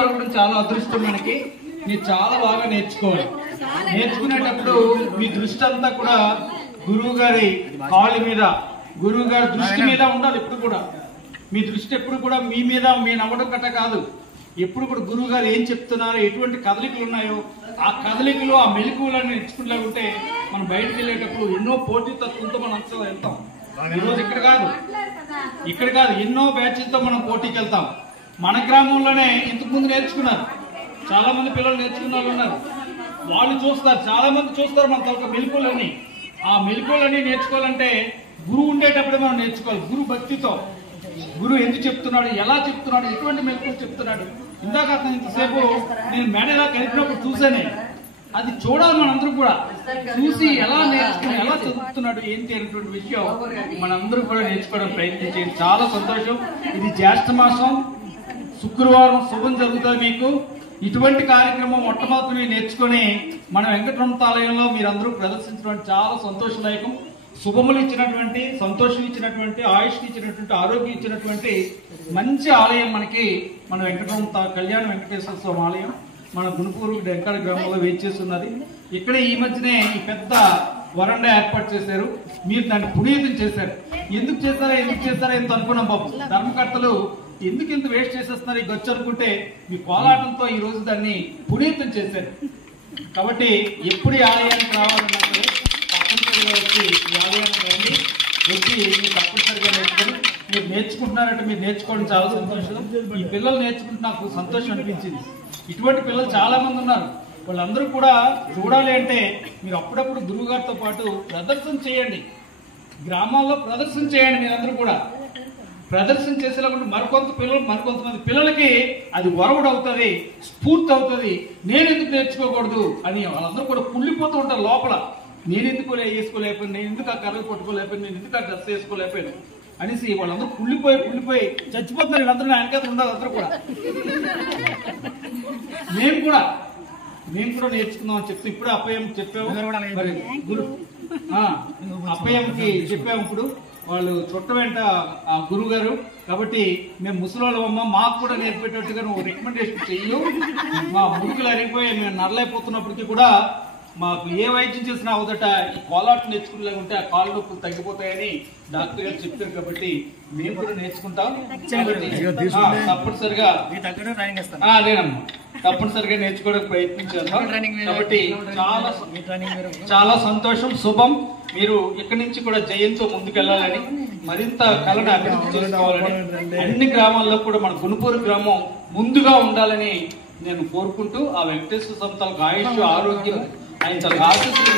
దొరకడం చాలా అదృష్టం మనకి. మీరు చాలా బాగా నేర్చుకోవాలి. నేర్చుకునేటప్పుడు మీ దృష్టి అంతా కూడా గురువు గారి కాళ్ళ మీద, గురువు గారి దృష్టి మీద ఉండాలి. ఎప్పుడు కూడా మీ దృష్టి ఎప్పుడు కూడా మీ మీద, మీ నవ్వడం కట్ట కాదు. ఎప్పుడు కూడా గురువు గారు ఏం చెప్తున్నారో, ఎటువంటి కదలికలు ఉన్నాయో ఆ కదలికలు, ఆ మెలకువలను నేర్చుకుంటే మనం బయటకు వెళ్ళేటప్పుడు ఎన్నో పోటీతత్వంతో మనం అంతా వెళ్తాం. ఈరోజు ఇక్కడ కాదు ఎన్నో బ్యాచ్లతో మనం పోటీకి వెళ్తాం. మన గ్రామంలోనే ఇంతకు ముందు నేర్చుకున్నారు, చాలా మంది పిల్లలు నేర్చుకున్న వాళ్ళు ఉన్నారు. వాళ్ళు చూస్తారు, చాలా మంది చూస్తారు మన తొలక మెలకువలని. ఆ మెలకువలని నేర్చుకోవాలంటే గురువు ఉండేటప్పుడే మనం నేర్చుకోవాలి. గురు భక్తితో, గురువు ఎందుకు చెప్తున్నాడు, ఎలా చెప్తున్నాడు, ఎటువంటి మెలకువలు చెప్తున్నాడు. ఇందాక అతను ఇంతసేపు నేను మేడలా కలిపినప్పుడు చూసానే, అది చూడాలి. మనందరూ కూడా చూసి ఎలా నేర్చుకుని, ఎలా చదువుతున్నాడు ఏంటి అనేటువంటి విషయం మనందరూ కూడా నేర్చుకోవడం ప్రయత్నించేది. చాలా సంతోషం. ఇది జ్యేష్ఠ మాసం, శుక్రవారం శుభం జరుగుతుంది మీకు. ఇటువంటి కార్యక్రమం మొట్టమొదటి నేర్చుకుని మన వెంకటరమణ ఆలయంలో మీరందరూ ప్రదర్శించడం చాలా సంతోషదాయకం. శుభములు ఇచ్చినటువంటి, సంతోషం ఇచ్చినటువంటి, ఆయుష్ ఇచ్చినటువంటి, ఆరోగ్యం ఇచ్చినటువంటి మంచి ఆలయం మనకి మన వెంకటరమణ కళ్యాణ వెంకటేశ్వర స్వామి ఆలయం మన గుణపూరు డెంకాడ గ్రామంలో వేచేస్తున్నది. ఇక్కడ ఈ మధ్యనే ఈ పెద్ద వరండా ఏర్పాటు చేశారు. మీరు దాన్ని పునీతం చేశారు. ఎందుకు చేశారా ఎంత అనుకున్నాం బాబు. ధర్మకర్తలు ఎందుకు ఇంత వేస్ట్ చేసేస్తున్నారు ఈ గచ్చు అనుకుంటే మీ కోలాటంతో ఈ రోజు దాన్ని పునీతం చేశారు. కాబట్టి ఎప్పుడు ఈ ఆలయానికి రావాలన్నా సరే తప్పనిసరిగా వచ్చి ఈ ఆలయానికి రండి. వచ్చి మీరు తప్పనిసరిగా నేర్చుకొని, మీరు నేర్చుకుంటున్నారంటే మీరు నేర్చుకోవడం చాలా సంతోషం. ఈ పిల్లలు నేర్చుకుంటే నాకు సంతోషం అనిపించింది. ఇటువంటి పిల్లలు చాలా మంది ఉన్నారు. వాళ్ళందరూ కూడా చూడాలి అంటే మీరు అప్పుడప్పుడు గురువు గారితో పాటు ప్రదర్శన చేయండి. గ్రామాల్లో ప్రదర్శన చేయండి. మీరందరూ కూడా ప్రదర్శన చేసేలాగా మరికొంతమంది పిల్లలకి అది వరవడు అవుతుంది, స్ఫూర్తి అవుతుంది. నేను ఎందుకు నేర్చుకోకూడదు అని వాళ్ళందరూ కూడా కుళ్ళిపోతూ ఉంటారు లోపల. నేను ఎందుకు వేసుకోలేకపోయాను, నేను ఎందుకు ఆ కర్రలు పట్టుకోలేకపోయాను, నేను ఎందుకు ఆ డ్రెస్ వేసుకోలేకపోయాను అనేసి వాళ్ళందరూ కుళ్ళిపోయి చచ్చిపోతున్నారు. వీళ్ళందరూ ఆయనకేత ఉండాలి. అందరూ కూడా మేము కూడా నేర్చుకుందాం అని చెప్తే ఇప్పుడు అప్పయ్యం చెప్పాము. మరి గురు అప్పయ్యంకి చెప్పాము. ఇప్పుడు వాళ్ళు చుట్ట వెంట ఆ గురువు గారు కాబట్టి మేము ముసలివాళ్ళమ్మ, మాకు కూడా నేర్పేటట్టుగా నువ్వు రికమెండేషన్ చెయ్యు. మా ముడుకులు అరిగిపోయి మేము నరలైపోతున్నప్పటికీ కూడా మాకు ఏ వైద్యం చేసినా అవుదట, ఈ కోలాటం నేర్చుకునేలాగుంటే ఆ కాళ్ళ నొప్పులు తగ్గిపోతాయని డాక్టర్ గారు చెప్తారు. కాబట్టి మేము కూడా నేర్చుకుంటాం. తప్పనిసరిగా తప్పనిసరిగా నేర్చుకోవడానికి ప్రయత్నించాను. కాబట్టి చాలా సంతోషం, శుభం. మీరు ఇక్కడి నుంచి కూడా జయంతో ముందుకెళ్లాలని, మరింత కళను అభివృద్ధి చేసుకోవాలని, అన్ని గ్రామాల్లో కూడా మన గుణపూరు గ్రామం ముందుగా ఉండాలని నేను కోరుకుంటూ ఆ వెంకటేశ్వర సంతాలకు ఆయుష్, ఆరోగ్యం, ఆయన చాలా ఆశీస్సులు